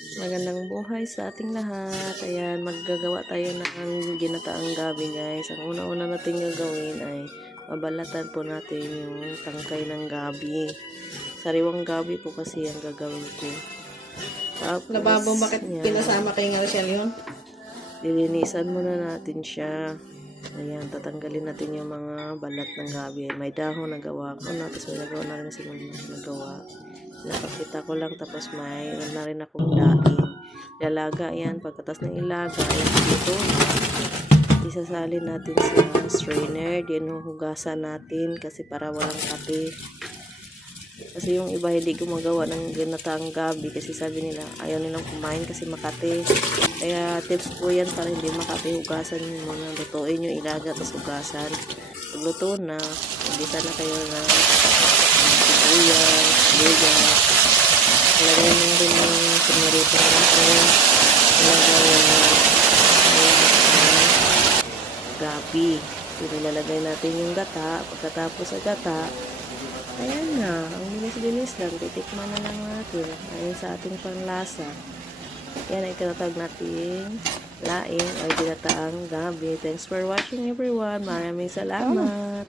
Magandang buhay sa ating lahat. Ayan, maggagawa tayo ng ginataang gabi, guys. Ang una-una natin gagawin ay babalatan po natin yung tangkay ng gabi. Sariwang gabi po kasi ang gagawin ko. Tapos, Lababo, bakit yan, pinasama kay Rochelle yun? lilinisan muna natin siya. Ayan, tatanggalin natin yung mga balat ng gabi. May dahon na gawa ko na, tapos may nagawa na rin si mama nagawa. Napakita ko lang, tapos may na rin akong daing. Lalaga yan, pagkatas ng ilaga, ayan dito. Isasalin natin sa strainer, dinuhugasan natin kasi para walang kape. Kasi yung iba hindi gumagawa ng ginataang gabi kasi sabi nila ayaw nilang kumain kasi makate. Kaya tips ko yan para hindi makate, hugasan nyo muna, lutuin nyo ilaga tapos hugasan. Pag luto na, umbisa na kayo na sibuyas, luya. Ilagay nyo rin yung sinurito natin. Ilagay yung gabi. Nilalagay natin yung gata. Pagkatapos sa gata, ayan na. Ang bilis-bilis lang. Titikman na lang natin. Ayan sa ating panlasa. Yan ay tinatawag natin laing o ginataang gabi. Thanks for watching, everyone. Maraming salamat.